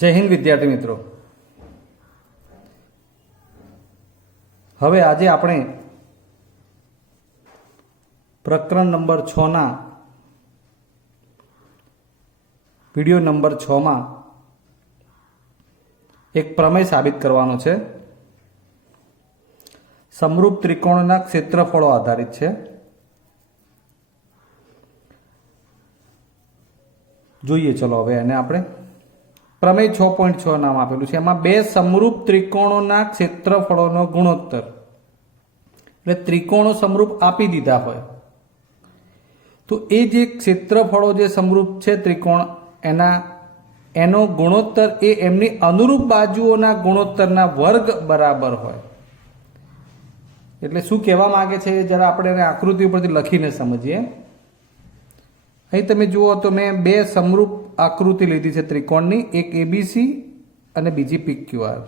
જય હિન્દ વિદ્યાર્થી મિત્રો। હવે આજે આપણે પ્રકરણ નંબર 6 ના વિડિયો નંબર 6 માં એક પ્રમેય સાબિત કરવાનો છે। સમરૂપ ત્રિકોણના ક્ષેત્રફળો આધારિત છે। જોઈએ ચલો હવે એને આપણે પ્રમેય 6.6 નામ આપેલું છે। એમાં બે સમરૂપ ત્રિકોણોના ક્ષેત્રફળોનો ગુણોત્તર, એટલે ત્રિકોણો સમરૂપ આપી દીધા હોય તો એ જે ક્ષેત્રફળો જે સમરૂપ છે ત્રિકોણ એનો ગુણોત્તર એ એમની અનુરૂપ બાજુઓના ગુણોત્તરના વર્ગ બરાબર હોય। એટલે શું કહેવા માંગે છે જરા આપણે એને આકૃતિ ઉપરથી લખીને સમજીએ। અહીં તમે જુઓ તો મેં બે સમરૂપ આકૃતિ લીધી છે ત્રિકોણની, એક એબીસી અને બીજી પીક્યુઆર।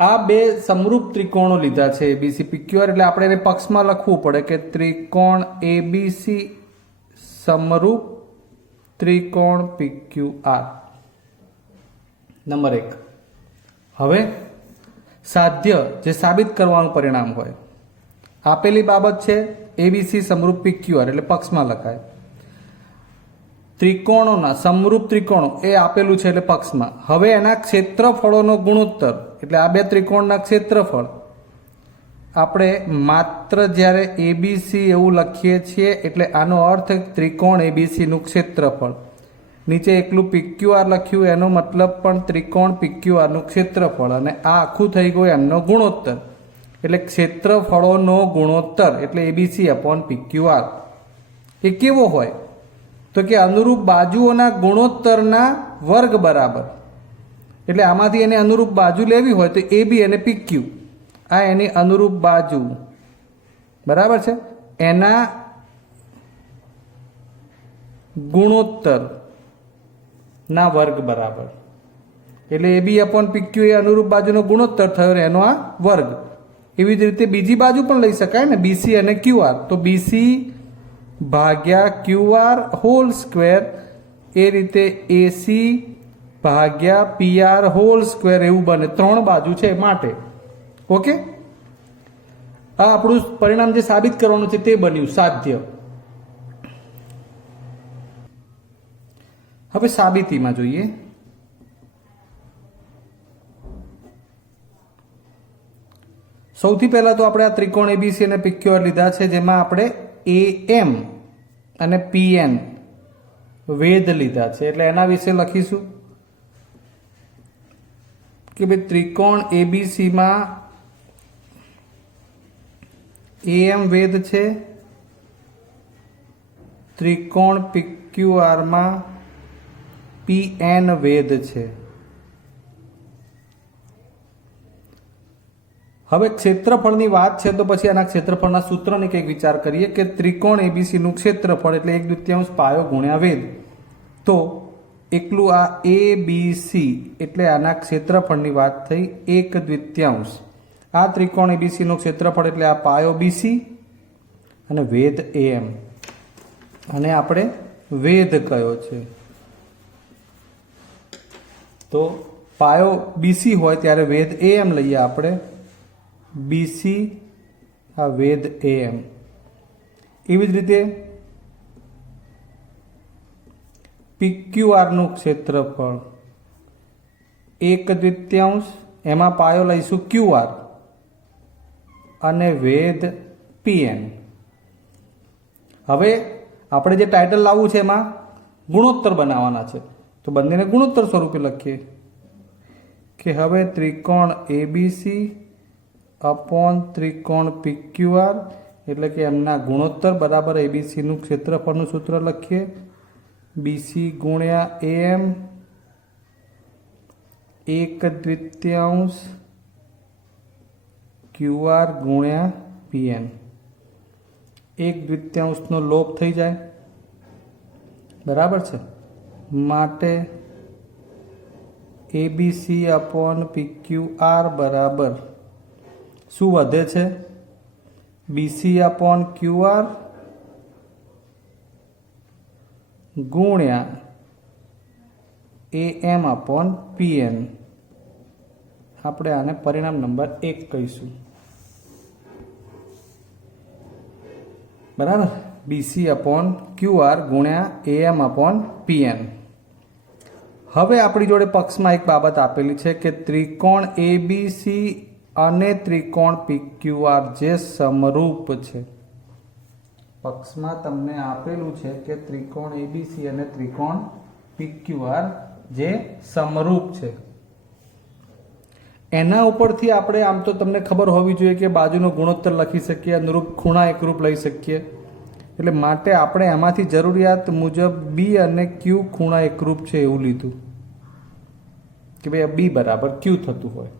આ બે સમરૂપ ત્રિકોણો લીધા છે એબીસી પીક્યુઆર, એટલે આપણે એને પક્ષમાં લખવું પડે કે ત્રિકોણ એબીસી સમરૂપ ત્રિકોણ પીક્યુઆર નંબર 1। હવે સાધ્ય જે સાબિત કરવાનું પરિણામ હોય, આપેલી બાબત છે એબીસી સમરૂપ પીક્યુઆર એટલે પક્ષમાં લખાય, ત્રિકોણોના સમરૂપ ત્રિકોણો એ આપેલું છે એટલે પક્ષમાં। હવે એના ક્ષેત્રફળોનો ગુણોત્તર એટલે આ બે ત્રિકોણના ક્ષેત્રફળ આપણે માત્ર જ્યારે એબીસી એવું લખીએ છીએ એટલે આનો અર્થ ત્રિકોણ એબીસીનું ક્ષેત્રફળ, નીચે એકલું પીક્યુઆર લખ્યું એનો મતલબ પણ ત્રિકોણ પીક્યુઆરનું ક્ષેત્રફળ, અને આ આખું થઈ ગયું એમનો ગુણોત્તર એટલે ક્ષેત્રફળોનો ગુણોત્તર એટલે એબીસી અપોન પીક્યુઆર। એ કેવો હોય તો કે અનુરૂપ બાજુઓના ગુણોત્તરના વર્ગ બરાબર, એટલે આમાંથી એને અનુરૂપ બાજુ લેવી હોય તો એબી અને પીક્યુ આ એની અનુરૂપ બાજુ બરાબર છે, એના ગુણોત્તર ના વર્ગ બરાબર, એટલે એબી અપોન પીક્યુ એ અનુરૂપ બાજુનો ગુણોત્તર થયો ને એનો આ વર્ગ। એવી જ રીતે બીજી બાજુ પણ લઈ શકાય ને, બીસી અને ક્યુઆર, તો બીસી ભાગ્યા ક્યુઆર હોલ સ્ક્વેર, એ રીતે એસી ભાગ્યા પીઆર હોલ સ્ક્વેર એવું બને, ત્રણ બાજુ છે માટે। ઓકે, આ આપણું પરિણામ જે સાબિત કરવાનું છે તે બન્યું સાધ્ય। હવે સાબિતીમાં જોઈએ। સૌથી પહેલા તો આપણે આ ત્રિકોણ એબીસી અને પીક્યુઆર લીધા છે, જેમાં આપણે એએમ અને પીએન વેધ લીધા છે, એટલે એના વિશે લખીશું કે ભાઈ ત્રિકોણ એબીસીમાં એએમ વેધ છે, ત્રિકોણ પીક્યુઆરમાં પીએન વેધ છે। હવે ક્ષેત્રફળની વાત છે તો પછી આના ક્ષેત્રફળના સૂત્રની કંઈક વિચાર કરીએ કે ત્રિકોણ એબીસીનું ક્ષેત્રફળ એટલે 1/2 પાયો ગુણ્યા વેધ, તો એકલું આ એબીસી એટલે આના ક્ષેત્રફળની વાત થઈ 1/2। આ ત્રિકોણ એબીસીનું ક્ષેત્રફળ એટલે આ પાયો બીસી અને વેધ એમ, અને આપણે વેધ કયો છે તો પાયો બીસી હોય ત્યારે વેધ એમ લઈએ આપણે, બીસી આ વેધ એમ। એવી જ રીતે પીક્યુઆરનું ક્ષેત્રફળ 1/2, એમાં પાયો લઈશું ક્યુઆર અને વેધ પીએન। હવે આપણે જે ટાઇટલ લાવવું છે એમાં ગુણોત્તર બનાવવાના છે, તો બંનેને ગુણોત્તર સ્વરૂપે લખીએ કે હવે ત્રિકોણ એબીસી અપોન ત્રિકોણ પીક્યુઆર એટલે કે એમના ગુણોત્તર બરાબર એબીસીનું ક્ષેત્રફળનું સૂત્ર લખીએ, બીસી ગુણ્યા એમ 1/2 ક્યુઆર ગુણ્યા પીએન, 1/2 નો લોપ થઈ જાય બરાબર છે, માટે એબીસી અપોન પીક્યુઆર બરાબર શું વધે છે, બીસી અપોન ક્યુઆર ગુણ્યા AM अपॉन PN। આપણે આને પરિણામ નંબર 1 કહીશું, બરાબર। BC अपॉन QR ગુણ્યા AM अपॉन PN। હવે આપણી જોડે પક્ષમાં એક બાબત આપેલી છે કે ત્રિકોણ ABC અને ત્રિકોણ PQR જે સમરૂપ છે। પક્ષમાં તમને આપેલું છે કે ત્રિકોણ ABC અને ત્રિકોણ PQR જે સમરૂપ છે। એના ઉપરથી આપણે આમ તો તમને ખબર હોવી જોઈએ કે બાજુનો ગુણોત્તર લખી શકીએ, અનુરૂપ ખૂણા એકરૂપ લઈ શકીએ। એટલે માટે આપણે એમાંથી જરૂરિયાત મુજબ B અને Q ખૂણા એકરૂપ છે એવું લીધું કે ભાઈ B બરાબર Q થતું હોય।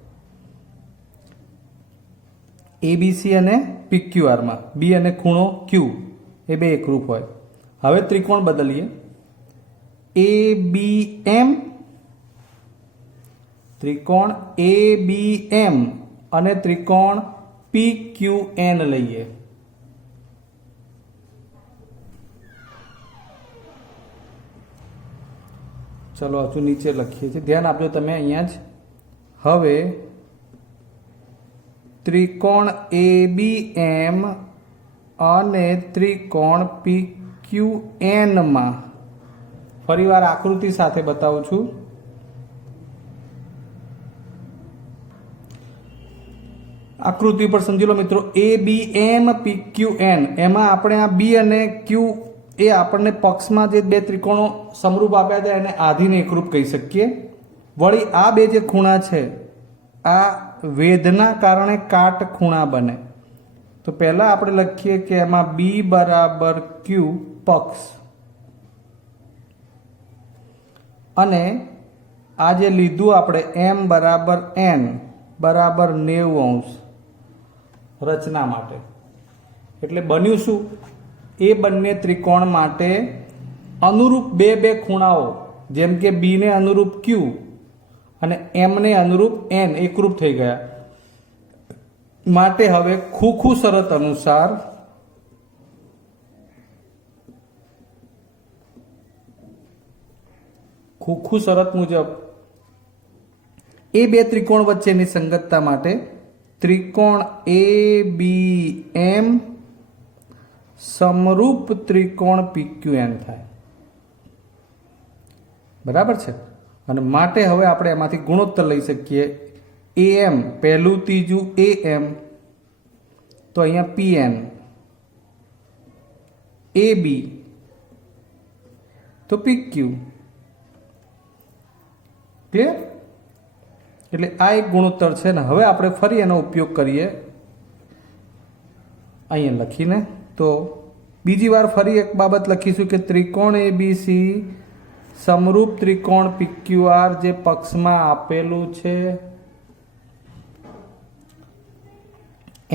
ABC અને PQR માં B અને ખૂણો Q એ બે એકરૂપ હોય। હવે ત્રિકોણ બદલીએ, ABM, ત્રિકોણ ABM અને ત્રિકોણ PQN લઈએ। ચલો હજુ નીચે લખીએ છીએ, ધ્યાન આપજો તમે અહીંયા જ। હવે ત્રિકોણ ABM અને ત્રિકોણ PQN માં ફરીવાર આકૃતિ સાથે બતાવું છું। આકૃતિ પર સમજી લો મિત્રો, ABM PQN એમાં આપણે આ B અને Q એ આપણને પક્ષમાં જે બે ત્રિકોણો સમરૂપ આપ્યા હતા એને આધીન એકરૂપ કહી શકીએ। વળી આ બે જે ખૂણા છે આ વેધના કારણે કાટ ખૂણા બને। તો પહેલા આપણે લખીએ કે એમાં B બરાબર Q પક્ષ અને આ જે લીધું આપણે M બરાબર N બરાબર 90° રચના માટે। એટલે બન્યું શું, એ બંને ત્રિકોણ માટે અનુરૂપ બે બે ખૂણાઓ જેમ કે B ને અનુરૂપ Q અને M ને અનુરૂપ N એકરૂપ થઈ ગયા। માટે હવે ખુખુ શરત અનુસાર ખુખુ શરત મુજબ એ બે ત્રિકોણ વચ્ચેની સંગતતા માટે ત્રિકોણ ABM સમરૂપ ત્રિકોણ PQN થાય। બરાબર છે। અને માટે હવે આપણે એમાંથી ગુણોત્તર લઈ શકીએ। AM પહેલું ત્રીજું AM તો અહીંયા PN, AB તો PQ। ક્લિયર? એટલે આ એક ગુણોત્તર છે ને। હવે આપણે ફરી એનો ઉપયોગ કરીએ અહીંયા લખીને। તો બીજી વાર ફરી એક બાબત લખીશું કે ત્રિકોણ ABC સમરૂપ ત્રિકોણ PQR જે પક્ષમાં આપેલું છે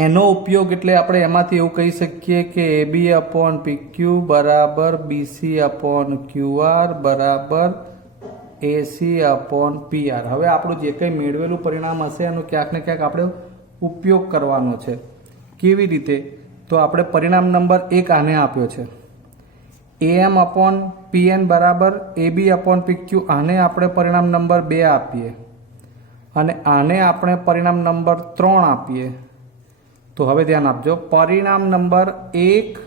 એનો ઉપયોગ એટલે આપણે એમાંથી એવું કહી શકીએ કે AB अपॉन PQ બરાબર BC अपॉन QR બરાબર AC अपॉन PR। હવે આપણું જે કંઈ મેળવેલું પરિણામ હશે એનો ક્યાંક ને ક્યાંક આપણે ઉપયોગ કરવાનો છે। કેવી રીતે? તો આપણે પરિણામ નંબર 1 આને આપ્યો છે, AM अपॉन PN બરાબર AB अपॉन PQ। આને આપણે પરિણામ નંબર 2 આપીએ અને આને આપણે પરિણામ નંબર 3 આપીએ। તો હવે ધ્યાન આપજો, પરિણામ નંબર 1,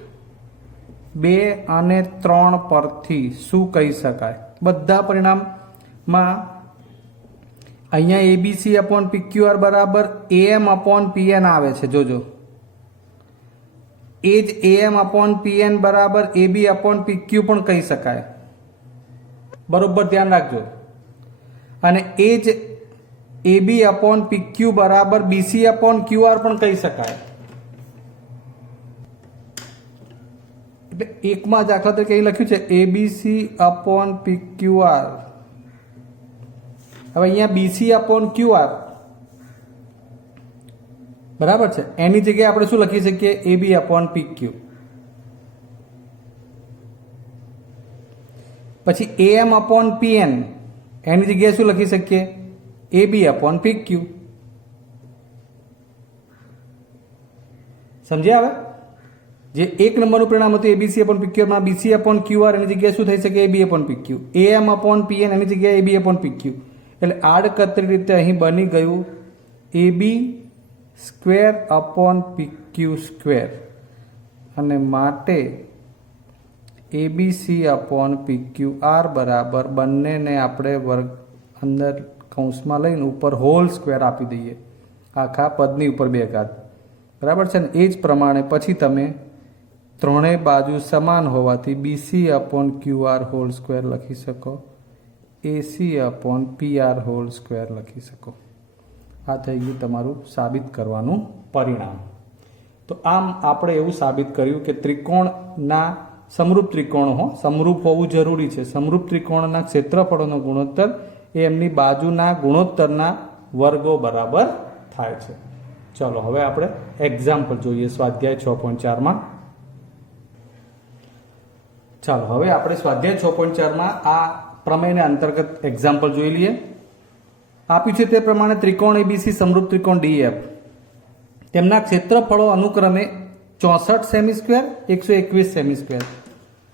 2 અને 3 પરથી શું કહી શકાય? બધા પરિણામમાં અહીંયા ABC अपॉन PQR બરાબર AM अपॉन PN આવે છે। જોજો, એ જ AM अपॉन PN બરાબર AB अपॉन PQ પણ કહી શકાય। બરોબર ધ્યાન રાખજો। અને એ જ AB अपॉन PQ બરાબર BC अपॉन QR પણ કહી શકાય। એટલે એકમાં દાખલા તરીકે લખ્યું છે ABC अपॉन PQR। હવે અહીંયા BC अपॉन QR બરાબર છે, એની જગ્યાએ આપણે શું લખી શકીએ? AB upon PQ। પછી AM अपॉन PN એની જગ્યાએ શું લખી શકીએ? AB upon PQ। સમજ્યા? હવે જે 1 નંબરનું પરિણામ હતું એબીસી અપોન પીક્યુ માં બીસી અપોન ક્યુઆર એની જગ્યાએ શું થઈ શકે AB upon PQ, AM upon PN એની જગ્યાએ એબી અપોન પીક્યુ. એટલે આડકતરી રીતે અહીં બની ગયું AB square upon PQ square અને માટે એબીસી અપોન પીક્યુ આર બરાબર બંનેને આપણે વર્ગ અંદર કૌંસમાં લઈને ઉપર હોલ સ્ક્વેર આપી દઈએ આખા પદની ઉપર 2 ઘાત. બરાબર છે ને. એ જ પ્રમાણે પછી તમે ત્રણેય બાજુ સમાન હોવાથી BC upon QR whole square લખી શકો, એસી અપોન પીઆર હોલ સ્ક્વેર લખી શકો. આ થઈ ગયું તમારું સાબિત કરવાનું પરિણામ. તો આમ આપણે એવું સાબિત કર્યું કે ત્રિકોણના સમરૂપ ત્રિકોણો સમરૂપ હોવું જરૂરી છે. સમરૂપ ત્રિકોણના ક્ષેત્રફળોનો ગુણોત્તર એ એમની બાજુના ગુણોત્તરના વર્ગો બરાબર થાય છે. ચલો હવે આપણે એક્ઝામ્પલ જોઈએ સ્વાધ્યાય 6.4માં. ચાલો હવે આપણે સ્વાધ્યાય 6.4માં આ પ્રમેયને અંતર્ગત એક્ઝામ્પલ જોઈ લઈએ. આપ્યું છે તે પ્રમાણે ત્રિકોણ એબીસી સમરૂપ ત્રિકોણ ડીએફ તેમના ક્ષેત્રફળો અનુક્રમે 64 સેમી સ્ક્વેર 121 સેમી સ્ક્વેર.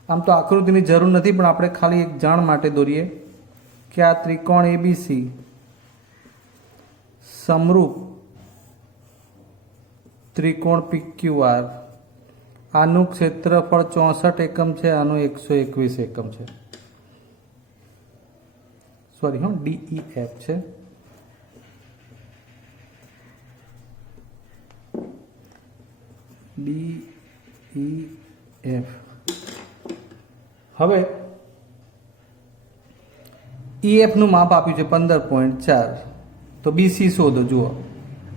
આમ તો આકૃતિની જરૂર નથી પણ આપણે ખાલી એક જાણ માટે દોરીએ કે આ ત્રિકોણ એબીસી સમરૂપ ત્રિકોણ પીક્યુઆર આનું ક્ષેત્રફળ 64 એકમ છે, આનું 121 એકમ છે. સોરી ડીઈએફ છે. ડીઈએફ. હવે ઈએફ નું માપ આપ્યું છે 15.4. તો બીસી શોધો. જુઓ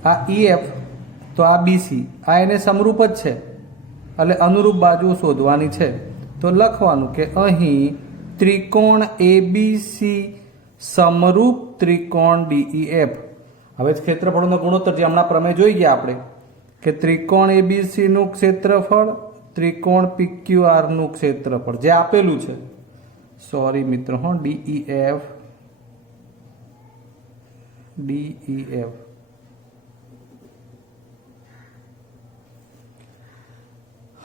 આ ઈએફ તો આ બીસી આ એને સમરૂપ જ છે એટલે અનુરૂપ બાજુ શોધવાની છે. તો લખવાનું કે અહીં ત્રિકોણ એબીસી સમરૂપ ત્રિકોણ ડીઈએફ. હવે ક્ષેત્રફળનો ગુણોત્તર જે હમણાં પ્રમેય જોઈ ગયા આપણે કે ત્રિકોણ એબીસી નું ક્ષેત્રફળ ત્રિકોણ પીક્યુઆર નું ક્ષેત્રફળ જે આપેલું છે. સોરી મિત્રો ડીઈએફ ડીઈએફ.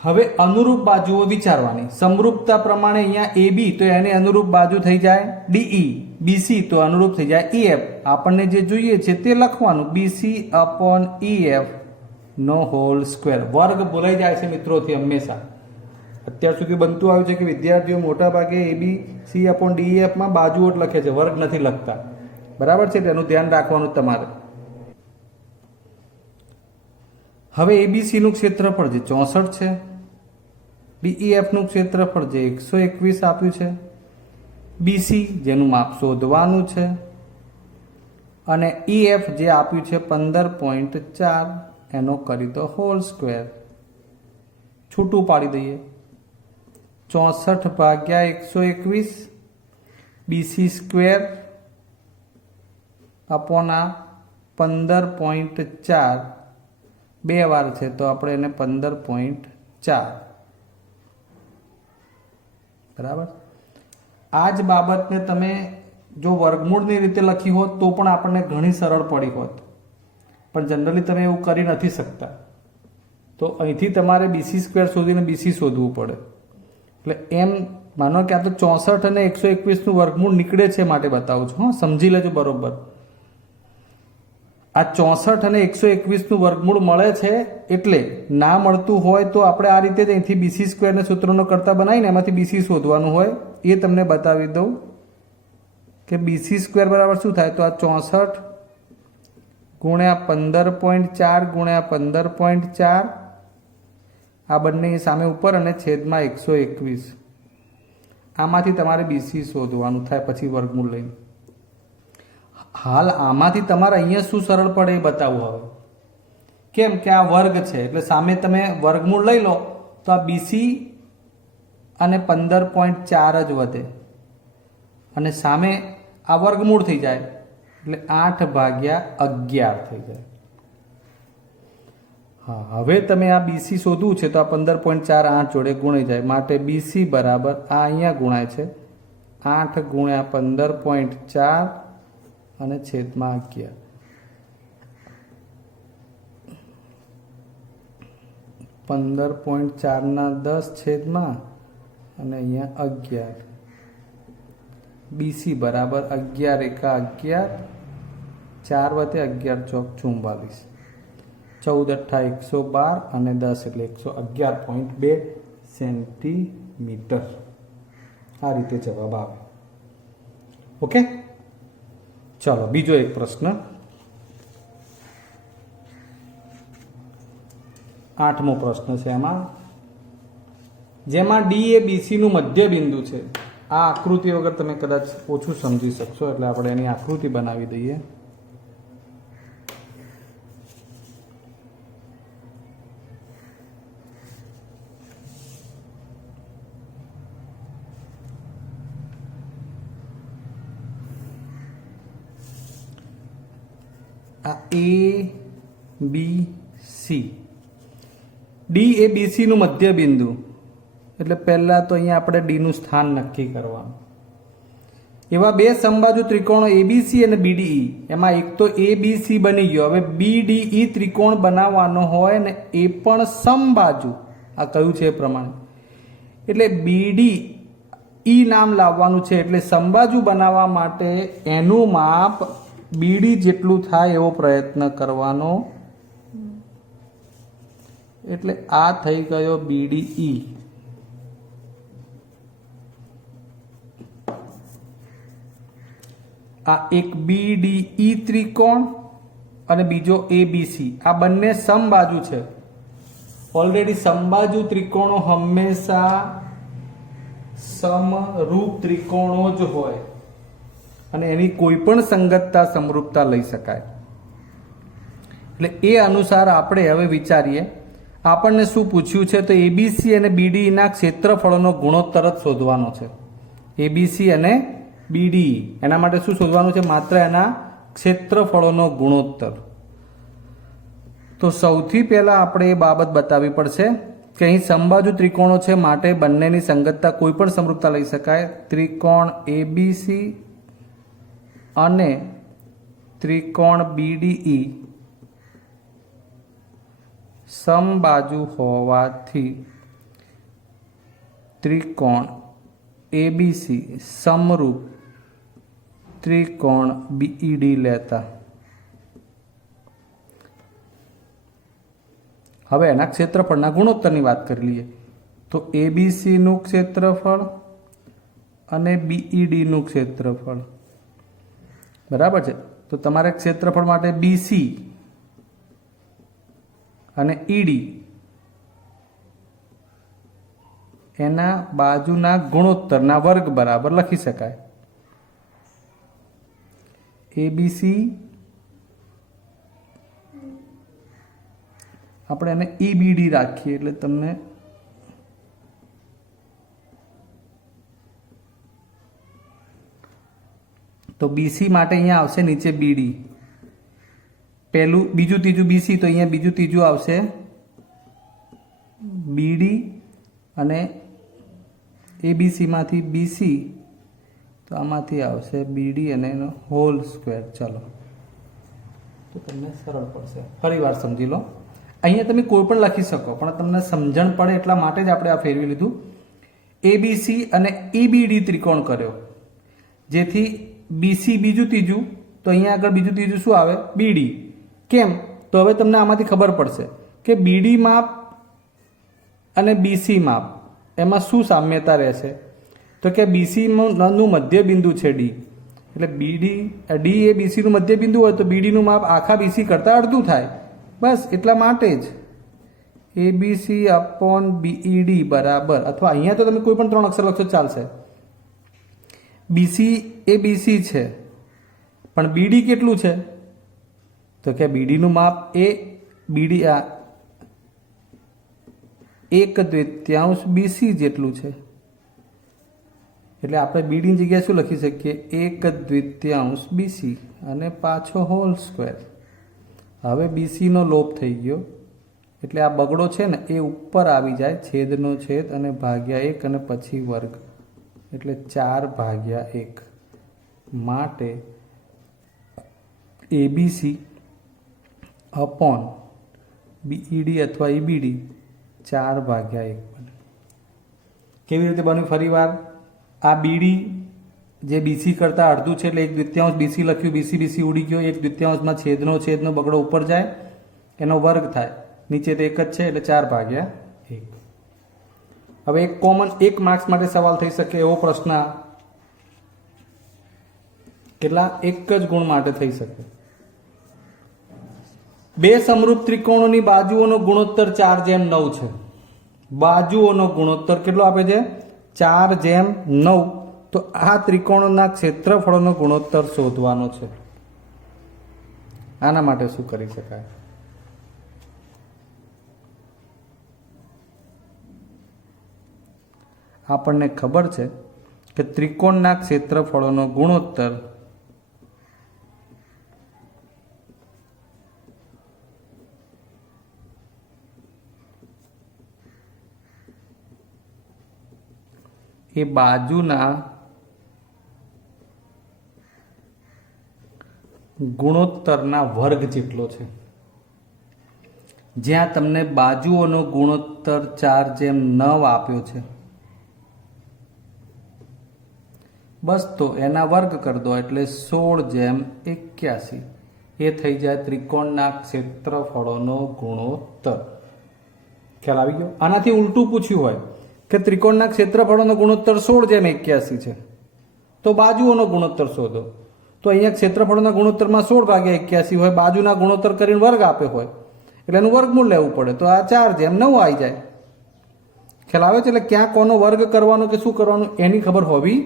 હવે અનુરૂપ બાજુઓ વિચારવાની. સમરૂપતા પ્રમાણે અહીંયા એબી તો એને અનુરૂપ બાજુ થઈ જાય ડીઈ, બીસી તો અનુરૂપ થઈ જાય ઈએફ. આપણને જે જોઈએ છે તે લખવાનું બીસી અપોન ઈએફ નો હોલ સ્ક્વેર. વર્ગ ભૂલાઈ જાય છે મિત્રોથી હંમેશા. અત્યાર સુધી બનતું આવ્યું છે કે વિદ્યાર્થીઓ મોટા ભાગે એબીસી અપોન ડીઈએફમાં બાજુઓ જ લખે છે, વર્ગ નથી લખતા. બરાબર છે, તેનું ધ્યાન રાખવાનું તમારે. હવે એબીસી નું ક્ષેત્રફળ જે 64 છે, ડીઈએફ નું ક્ષેત્રફળ જે 121 આપ્યું છે, બીસી જેનું માપ શોધવાનું છે અને ઈએફ જે આપ્યું છે 15.4 એનો કરી દો હોલ સ્ક્વેર. છૂટું પાડી દઈએ 64 ભાગ્યા 121 બીસી સ્ક્વેર અપોન આ 15.4 બે વાર છે તો આપણે એને 15.4. બરાબર. આ જ બાબતને તમે જો વર્ગમૂળની રીતે લખી હોત તો પણ આપણને ઘણી સરળ પડી હોત, પણ જનરલી તમે એવું કરી નથી શકતા. તો અહીંથી તમારે બીસી સ્ક્વેર શોધીને બીસી શોધવું પડે. એટલે એમ માનો કે આ તો 64 અને 121 નું વર્ગમૂળ નીકળે છે માટે બતાવું છું. સમજી લેજો બરોબર. આ 64 અને 121 નું વર્ગમૂળ મળે છે એટલે ના મળતું હોય તો આપણે આ રીતે અહીંથી બીસી સ્ક્વેરને સૂત્રનો કરતા બનાવીને એમાંથી બીસી શોધવાનું હોય. એ તમને બતાવી દઉં કે બીસી સ્ક્વેર બરાબર શું થાય. તો આ 64 ગુણ્યા 15.4 ગુણ્યા 15.4 આ બંને સામે ઉપર અને છેદમાં 121. આમાંથી તમારે બીસી શોધવાનું થાય પછી વર્ગમૂળ લઈને. હાલ આમાંથી તમારે અહીંયા શું સરળ પડે એ બતાવું હવે. કેમ કે આ વર્ગ છે એટલે સામે તમે વર્ગમૂળ લઈ લો તો આ બીસી અને 15.4 જ વધે અને સામે આ વર્ગમૂળ થઈ જાય એટલે 8/11 થઈ જાય. હા, હવે તમે આ બીસી શોધવું છે તો આ 15.4 8 જોડે ગુણાઈ જાય માટે બીસી બરાબર આ અહીંયા ગુણાય છે 8 ગુણ્યા 15.4 અને છેદમાં 11. 15.4/10 છેદમાં અને અહીંયા 11 BC બરાબર 11 એકા 11 4 વત્તે 11 ચોક 44 14 અઠ્ઠા 112 અને 10 એટલે 111.2 સેન્ટીમીટર. આ રીતે જવાબ આવે. ઓકે, ચલો બીજો એક પ્રશ્ન. 8મો પ્રશ્ન છે જેમાં D એ BC નું મધ્ય બિંદુ છે. આ આકૃતિ વગર તમે કદાચ ઓછું સમજી શકશો, એટલે આપણે એની આકૃતિ બનાવી દઈએ. આ ABC, D એ BC નું મધ્ય બિંદુ, એટલે પહેલા તો અહીંયા આપણે D નું સ્થાન નક્કી કરવાનું. એવા બે સમબાજુ ત્રિકોણો ABC અને BDE, એમાં એક તો ABC બની ગયો. હવે BDE ત્રિકોણ બનાવવાનો હોય ને એ પણ સમબાજુ, આ કયું છે એ પ્રમાણે, એટલે BDE નામ લાવવાનું છે. એટલે સમબાજુ બનાવવા માટે એનું માપ BD જેટલું થાય એવો પ્રયત્ન કરવાનો. એટલે આ થઈ ગયો BDE. આ એક BDE ત્રિકોણ અને બીજો ABC, આ બંને સમબાજુ છે. ઓલરેડી સમબાજુ ત્રિકોણો હંમેશા સમરૂપ ત્રિકોણો જ હોય અને એની કોઈ પણ સંગતતા સમરૂપતા લઈ શકાય. એટલે એ અનુસાર આપણે હવે વિચારીએ. આપણને શું પૂછ્યું છે? તો ABC અને BDE ના ક્ષેત્રફળોનો ગુણોત્તર જ શોધવાનો છે. ABC અને BDE, એના માટે શું શોધવાનું છે? માત્ર એના ક્ષેત્રફળોનો ગુણોત્તર. તો સૌથી પહેલા આપણે એ બાબત બતાવવી પડશે કે અહીં સમબાજુ ત્રિકોણો છે, માટે બંનેની સંગતતા કોઈ પણ સમરૂપતા લઈ શકાય. ત્રિકોણ ABC અને ત્રિકોણ BDE સમબાજુ હોવાથી ત્રિકોણ ABC સમરૂપ ત્રિકોણ BED લેતા. હવે એના ક્ષેત્રફળના ગુણોત્તરની વાત કરી લઈએ. તો ABC નું ક્ષેત્રફળ અને BED નું ક્ષેત્રફળ બરાબર છે. તો તમારે ક્ષેત્રફળ માટે BC અને ED એના બાજુના ગુણોત્તરના વર્ગ બરાબર લખી શકાય. ABC આપણે એને EBD રાખીએ એટલે તમને તો BC માટે અહીંયા આવશે નીચે BD, પહેલું બીજું ત્રીજું BC, તો અહીંયા બીજું ત્રીજું આવશે BD અને ABC માંથી BC, તો આમાંથી આવશે BD અને એનો હોલ સ્ક્વેર. ચલો, તો તમને સરળ પડશે. ફરી વાર સમજી લો. અહીંયા તમે કોઈ પણ લખી શકો, પણ તમને સમજણ પડે એટલા માટે જ આપણે આ ફેરવી લીધું. ABC અને EBD ત્રિકોણ કર્યો, જેથી BC બીજું ત્રીજું, તો અહીંયા આગળ બીજું ત્રીજું શું આવે? BD. કેમ? તો હવે તમને આમાંથી ખબર પડશે કે BD માપ અને BC માપ એમાં શું સામ્યતા રહેશે. તો કે BC નું મધ્ય બિંદુ છે D, એટલે D એ BC નું મધ્ય બિંદુ હોય તો BD નું માપ આખા BC કરતાં અડધું થાય. બસ એટલા માટે જ ABC અપોન BED બરાબર, અથવા અહીંયા તો તમે કોઈ પણ 3 અક્ષર લખશો ચાલશે. BC એ BC છે, પણ BD કેટલું છે? તો કે BD નું માપ એ BD આ 1/3 BC જેટલું છે. એટલે આપણે BD ની જગ્યાએ શું લખી શકીએ? 1/3 BC અને પાછો હોલ સ્ક્વેર. હવે BC નો લોપ થઈ ગયો, એટલે આ બગડો છે ને એ ઉપર આવી જાય, છેદનો છેદ અને ભાગ્યા 1 અને પછી વર્ગ, એટલે 4/1. માટે ABC અપોન BED અથવા EBD 4/1 બને. કેવી રીતે બન્યું? ફરી વાર, આ બીડી જે BC કરતાં અડધું છે એટલે 1/2 BC લખ્યું, BC ઉડી ગયો. 1/2 છેદનો બગડો ઉપર જાય, એનો વર્ગ થાય, નીચે તો 1 જ છે એટલે 4/1. હવે એક કોમન 1 માર્ક્સ માટે સવાલ થઈ શકે એવો પ્રશ્ન કેટલા? 1 જ ગુણ માટે થઈ શકે. બે સમરૂપ ત્રિકોણોની બાજુઓનો ગુણોત્તર 4/9 છે. બાજુઓનો ગુણોત્તર કેટલો આપે છે? 4/9. તો આ ત્રિકોણોના ક્ષેત્રફળોનો ગુણોત્તર શોધવાનો છે. આના માટે શું કરી શકાય? આપણને ખબર છે કે ત્રિકોણના ક્ષેત્રફળોનો ગુણોત્તર એ બાજુના ગુણોત્તરના વર્ગ જેટલો છે. જ્યાં તમને બાજુઓનો ગુણોત્તર 4/9 આપ્યો છે, બસ તો એના વર્ગ કરી દો એટલે 16/81 એ થઈ જાય ત્રિકોણના ક્ષેત્રફળોનો ગુણોત્તર. ખ્યાલ આવી ગયો? આનાથી ઉલટું પૂછ્યું હોય કે ત્રિકોણના ક્ષેત્રફળોનો ગુણોત્તર 16/81 છે, તો બાજુઓનો ગુણોત્તર શોધો. તો અહીંયા ક્ષેત્રફળોના ગુણોત્તરમાં 16/81 હોય, બાજુના ગુણોત્તર કરીને વર્ગ આપ્યો હોય એટલે એનું વર્ગમૂળ લેવું પડે, તો આ 4/9 આવી જાય. ખ્યાલ આવે છે? એટલે ક્યાં કોનો વર્ગ કરવાનો કે શું કરવાનું એની ખબર હોવી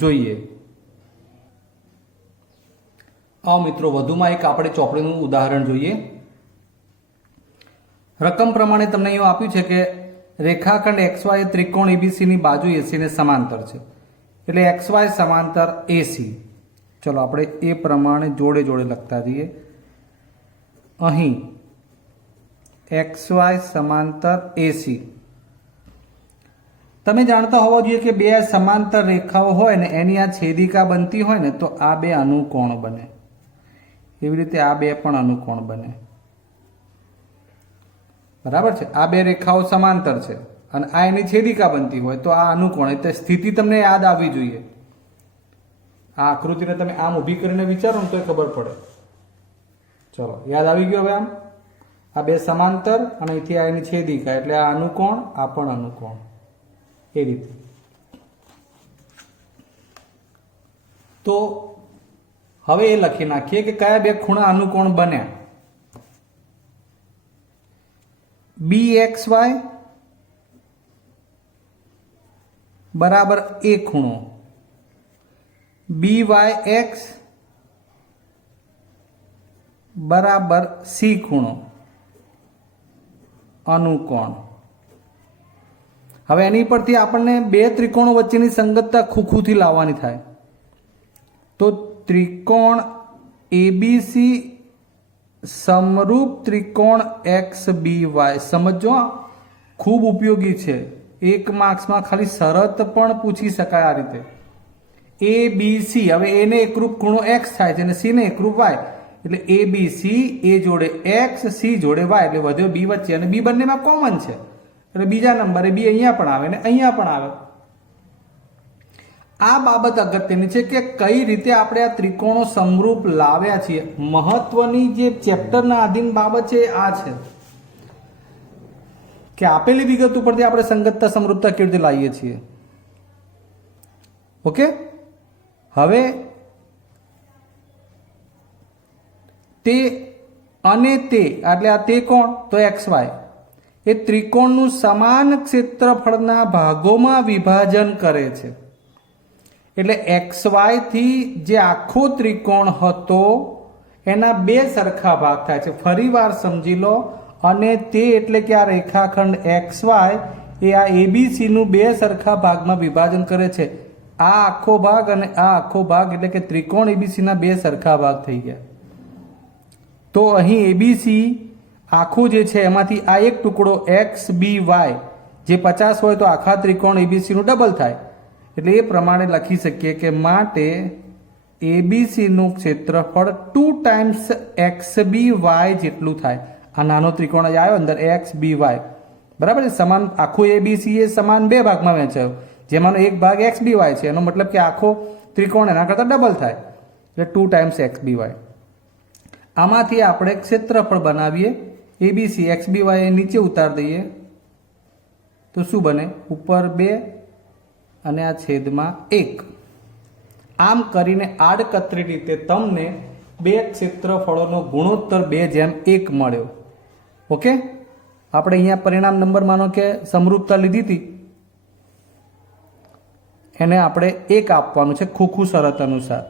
જોઈએ. આવો મિત્રો, વધુમાં એક આપણે ચોપડીનું ઉદાહરણ જોઈએ. રકમ પ્રમાણે તમને એવું આપ્યું છે કે રેખાખંડ XY એ ત્રિકોણ ABC ની બાજુ AC ને સમાંતર છે, એટલે XY સમાંતર AC. ચલો આપણે એ પ્રમાણે જોડે જોડે લખતા જઈએ. અહીં XY સમાંતર AC. તમે જાણતા હોવા જોઈએ કે બે સમાંતર રેખાઓ હોય ને એની આ છેદિકા બનતી હોય ને તો આ બે અનુકોણ બને. એવી રીતે આ બે પણ અનુકોણ બને. બરાબર છે? આ બે રેખાઓ સમાંતર છે અને આ એની છેદિકા બનતી હોય તો આ અનુકોણ. એટલે સ્થિતિ તમને યાદ આવવી જોઈએ. આ આકૃતિને તમે આમ ઊભી કરીને વિચારો ને તો ખબર પડે. ચલો, યાદ આવી ગયો? હવે આમ આ બે સમાંતર અને અહીંથી આ એની છેદિકા એટલે આ અનુકોણ, આ પણ અનુકોણ. એ રીતે. તો હવે એ લખી નાખીએ કે કયા બે ખૂણા અનુકોણ બન્યા. BXY બરાબર A ખૂણો, BYX બરાબર C ખૂણો, અનુકોણ. હવે એની પરથી આપણને બે ત્રિકોણો વચ્ચેની સંગતતા ખૂખુથી લાવવાની થાય. તો ત્રિકોણ ABC સમરૂપ ત્રિકોણ XBY. સમજો, ખૂબ ઉપયોગી છે. 1 માર્ક્સમાં ખાલી શરત પણ પૂછી શકાય આ રીતે. ABC, હવે એને એકરૂપ ખૂણો X થાય છે અને C ને એકરૂપ Y, એટલે ABC A જોડે X, C જોડે Y, એટલે વધ્યો B વચ્ચે, અને B બંનેમાં કોમન છે એટલે બીજા નંબરે B અહીંયા પણ આવે ને અહીંયા પણ આવે. આ બાબત અગત્યની છે કે કઈ રીતે આપણે આ ત્રિકોણો સમરૂપ લાવ્યા છીએ. મહત્વની જે ચેપ્ટરના આધીન બાબત છે આ છે કે આપેલી વિગત ઉપરથી આપણે સંગતતા સમરૂપતા કેવી રીતે લાવીએ છીએ. ઓકે, હવે તે અને તે એટલે આ તે કોણ? તો XY એ ત્રિકોણનું સમાન ક્ષેત્રફળના ભાગોમાં વિભાજન કરે છે. એટલે XY થી જે આખો ત્રિકોણ હતો એના બે સરખા ભાગ થાય છે. ફરી વાર સમજી લો. અને તે એટલે કે આ રેખાખંડ XY એ આ ABC નું બે સરખા ભાગમાં વિભાજન કરે છે. આ આખો ભાગ અને આ આખો ભાગ એટલે કે ત્રિકોણ ABC ના બે સરખા ભાગ થઈ ગયા. તો અહીં ABC આખું જે છે એમાંથી આ એક ટુકડો XBY જે 50 હોય તો આખા ત્રિકોણ ABC નું ડબલ થાય. એટલે એ પ્રમાણે લખી શકીએ કે માટે ABC નું ક્ષેત્રફળ 2 ટાઈમ્સ XBY જેટલું થાય. આ નાનો ત્રિકોણ જ આવ્યો અંદર XBY બરાબર છે. સમાન આખું એબીસી એ સમાન બે ભાગમાં વહેંચાયું, જેમાંનો એક ભાગ એક્સ બી વાય છે. એનો મતલબ કે આખો ત્રિકોણ એના કરતાં ડબલ થાય, એટલે 2 ટાઈમ્સ એક્સ બી વાય. આમાંથી આપણે ક્ષેત્રફળ બનાવીએ. એબીસી એક્સ બી વાય નીચે ઉતાર દઈએ તો શું બને? ઉપર 2 અને આ છેદમાં 1. આમ કરીને આડકતરી રીતે તમને બે ક્ષેત્રફળોનો ગુણોત્તર 2:1 મળ્યો. ઓકે, આપણે અહીંયા પરિણામ નંબર માનો કે સમરૂપતા લીધી હતી, એને આપણે 1 આપવાનું છે ખોખું શરત અનુસાર,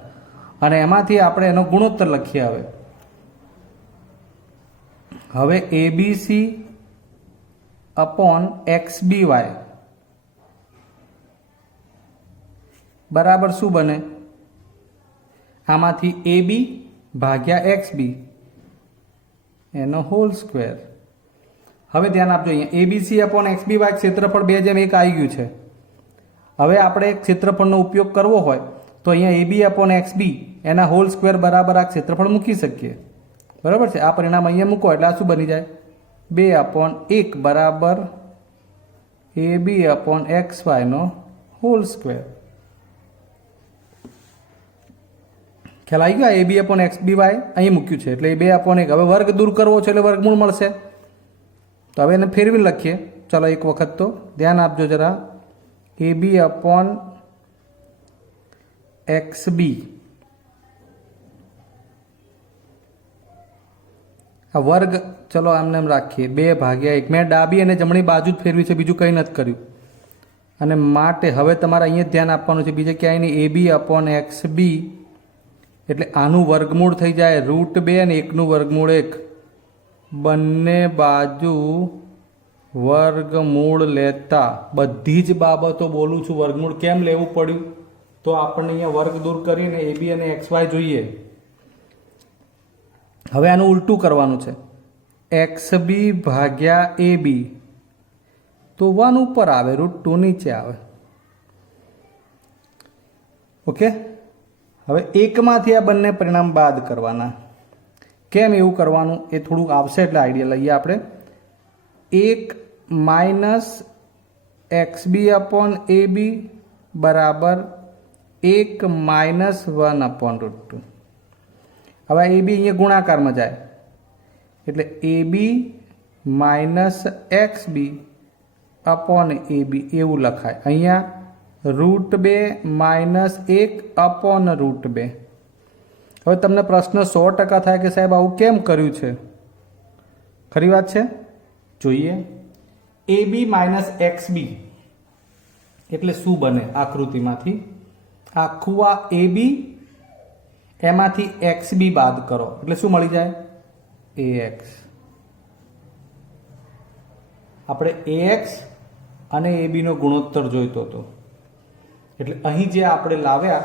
અને એમાંથી આપણે એનો ગુણોત્તર લખીએ. હવે ABC upon X B Y બરાબર શું બને? આમાંથી AB ભાગ્યા એક્સ બી એનો હોલ સ્ક્વેર. હવે ધ્યાન આપજો, અહીંયા ABC upon X B Y ક્ષેત્રફળ 2:1 આવી ગયું છે. હવે આપણે ક્ષેત્રફળનો ઉપયોગ કરવો હોય તો અહીંયા AB અપોન એક્સ બી એના હોલ સ્ક્વેર બરાબર આ ક્ષેત્રફળ મૂકી શકીએ. બરાબર છે. આ પરિણામ અહીંયા મૂકો એટલે આ શું બની જાય? 2/1 બરાબર AB અપોન એક્સ વાયનો હોલ સ્ક્વેર. ખ્યાલ આવી ગયો? AB upon X B Y અહીં મૂક્યું છે એટલે 2/1. હવે વર્ગ દૂર કરવો છે એટલે વર્ગમૂળ મળશે. તો હવે એને ફેરવી લખીએ. ચલો એક વખત તો ધ્યાન આપજો જરા. AB અપોન એક્સ બી, આ વર્ગ ચલો આમને એમ રાખીએ 2/1. મેં ડાબી અને જમણી બાજુ જ ફેરવી છે, બીજું કંઈ નથી કર્યું. અને માટે હવે તમારે અહીંયા ધ્યાન આપવાનું છે, બીજે ક્યાંય નહીં. AB અપોન એક્સ બી એટલે આનું વર્ગમૂળ થઈ જાય √2 અને 1નું વર્ગમૂળ 1. બંને બાજુ વર્ગમૂળ લેતા બધી જ બાબતો બોલું છું. વર્ગમૂળ કેમ લેવું પડ્યું? તો આપણને અહીંયા વર્ગ દૂર કરીને AB અને XY જોઈએ. હવે આનું ઉલટું કરવાનું છે. એક્સ બી ભાગ્યા AB તો 1 ઉપર આવે, √2 નીચે આવે. ઓકે, હવે 1માંથી આ બંને પરિણામ બાદ કરવાના. કેમ એવું કરવાનું એ થોડુંક આવશે એટલે આઈડિયા લઈએ આપણે. 1 - એક્સ બી અપોન AB બરાબર 1 - 1 અપોન √2. હવે AB અહીંયા ગુણાકારમાં જાય એટલે AB - x B upon AB એવું લખાય. અહીંયા √2 - 1 અપોન √2. હવે તમને પ્રશ્ન 100% થાય કે સાહેબ આવું કેમ કર્યું છે? ખરી વાત છે, જોઈએ. AB - એક્સ બી એટલે શું બને? આકૃતિમાંથી આખું આ AB એમાંથી એક્સ બી બાદ કરો એટલે શું મળી જાય? AX. આપણે AX અને AB નો ગુણોત્તર જોઈતો હતો એટલે અહીં જે આપણે લાવ્યા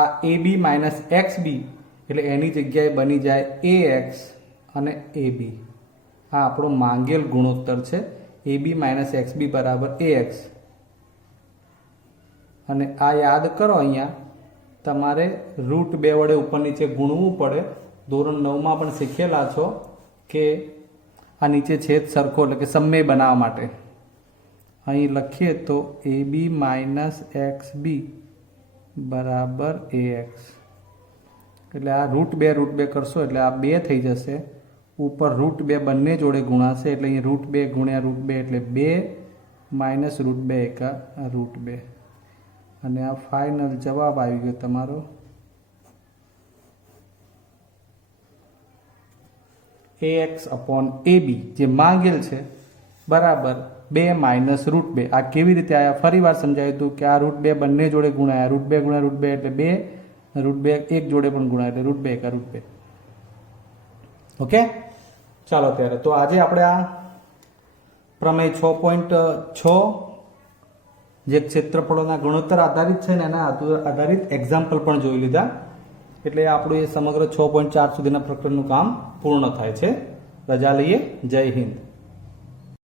આ AB - એક્સ બી એટલે એની જગ્યાએ બની જાય AX અને AB. આ આપણો માંગેલ ગુણોત્તર છે. AB - એક્સ બી બરાબર AX. અને આ યાદ કરો, અહીંયા તમારે √2 વડે ઉપર નીચે ગુણવું પડે. ધોરણ 9માં પણ શીખેલા છો કે આ નીચે છેદ સરખો એટલે કે સમમેય બનાવવા માટે. અહીં લખીએ તો AB - એક્સ બી બરાબર AX. એટલે આ √2 કરશો એટલે આ 2 થઈ જશે. ઉપર √2 બંને જોડે ગુણાશે એટલે અહીં √2 ગુણ્યા √2 એટલે 2 - √2 એકા √2. અને આ ફાઇનલ જવાબ આવી ગયો તમારો AX અપોન AB જે માંગેલ છે બરાબર 2 - √2. આ કેવી રીતે આવ્યા ફરી વાર સમજાવ્યું હતું કે આ √2 બંને જોડે ગુણાયા. √2 ગુણ્યા √2 એટલે 2, √2 એક જોડે પણ ગુણાય એટલે √2 એકા √2. ઓકે, ચાલો ત્યારે તો આજે આપણે આ પ્રમેય 6.6 જે ક્ષેત્રફળોના ગુણોત્તર આધારિત છે ને એના આધારિત એક્ઝામ્પલ પણ જોઈ લીધા. એટલે આપણું એ સમગ્ર 6.4 સુધીના પ્રકરણનું કામ પૂર્ણ થાય છે. રજા લઈએ. જય હિન્દ.